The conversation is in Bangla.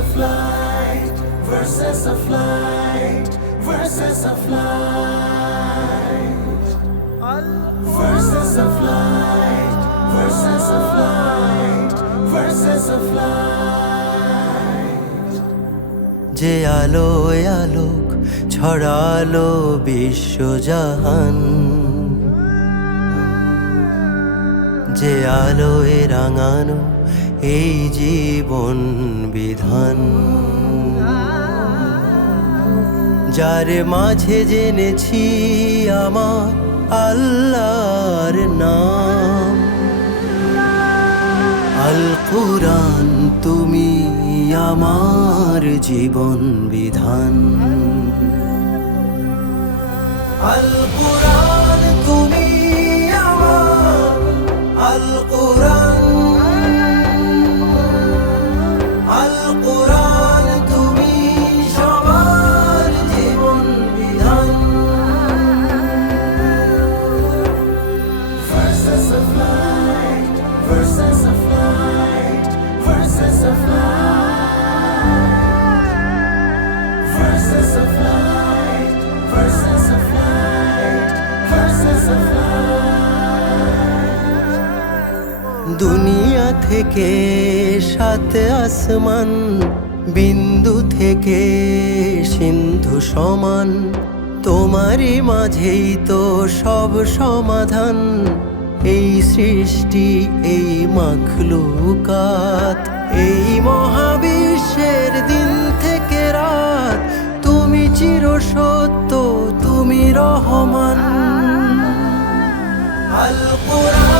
of light, verses of light, verses of light, verses of light, verses of light, verses of light. যে আলোয় আলোক ছড়ালো বিশ্বজাহান, যে আলোয় রাঙানো এই জীবন বিধান, যার মাঝে জেনেছি আমার আল্লাহর নাম। আল কুরআন তুমি আমার জীবন বিধান। আল কুরআন তুমি আমার, আল কুরআন, আল কুরআন তুমি সবার জীবন বিধান। Verses of light, verses of light, verses of light, verses of light, verses of light, verses of light. দুনিয়া থেকে সাত আসমান, বিন্দু থেকে সিন্ধু সমান, তোমারই মাঝেই তো সব সমাধান। এই সৃষ্টি, এই মাখলুকাত, এই মহাবিশ্বের দিন থেকে রাত, তুমি চিরসত্য, তুমি রহমান। আল কুরআন